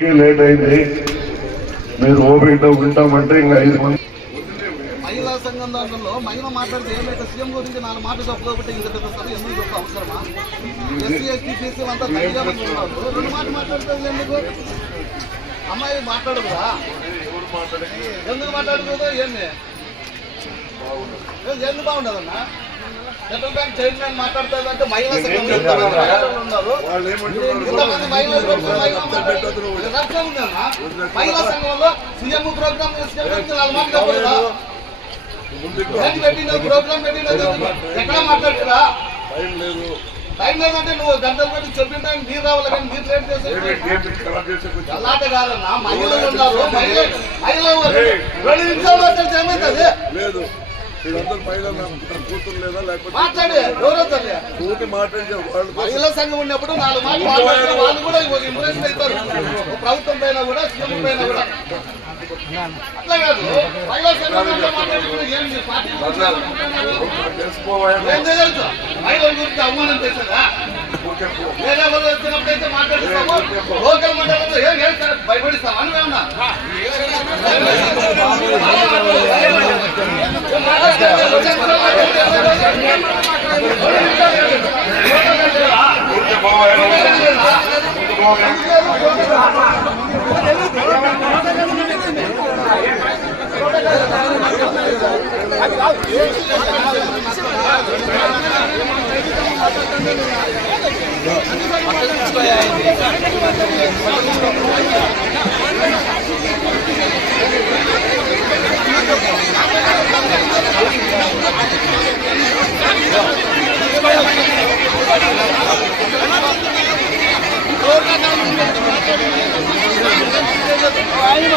Late అయింది. మీరు ఓపిక ఉంటామంటే ఇంకా 5 మంది మహిళా సంఘం దాంట్లో మహిళ మాట్లాడితే ఏమైతే సీఎం గురించి 4 మాటలు చెప్పకపోతే ఇంకా చెప్తారు. ఎందుకు చెప్ప అవసరమా? ఎస్సీ ఎస్టీ బీసీలు అంతా తల్లిగా ఉన్నారు. 2 మాటలు మాట్లాడుతుంది ఎందుకు? అమ్మాయి మాట్లాడదురా? ఎందుకు మాట్లాడుతుందో ఏంది? ఎందుకు బాగుండదన్నా? సెంట్రల్ బ్యాంక్ చైర్మన్ మాట్లాడుతుందంటే మహిళా సంఘం ఉన్నారు. ఇంతమంది మహిళా సంఘంలో సీఎం ప్రోగ్రామ్ తీసుకెళ్ళి 4 మాటలు పెట్టిన ప్రోగ్రామ్ పెట్టినది ఎక్కడ మాట్లాడుతురా? టైం లేదంటే నువ్వు గంటలు పెట్టి చెప్పిన టైం నీరు రావాలి కానీ నీరు లేట్ చేసే అలాంటి కాదన్నా. మహిళలు ఉన్నారు. మహిళలు 2 నిమిషాలు మాట్లాడితే ఏమవుతుంది? లేదు మాట్లాడే ఎవరో మహిళా సంఘం ఉన్నప్పుడు 4 మాటలు మాట్లాడితే వాళ్ళు కూడా ఇంప్రెషన్ అవుతారు. ప్రభుత్వం పైన కూడా సీఎం పైన కూడా అట్లా కాదు. మహిళా సంఘం మాట్లాడుతున్నా ఏం పార్టీ ఏం చేయొచ్చు? మహిళల గురించి అవమానం చేశారా? వేరే వాళ్ళు వచ్చినప్పుడైతే మాట్లాడిస్తాము. లోకల్ మండలంలో ఏం భయపడిస్తాం అని ఏమన్నా ఆయన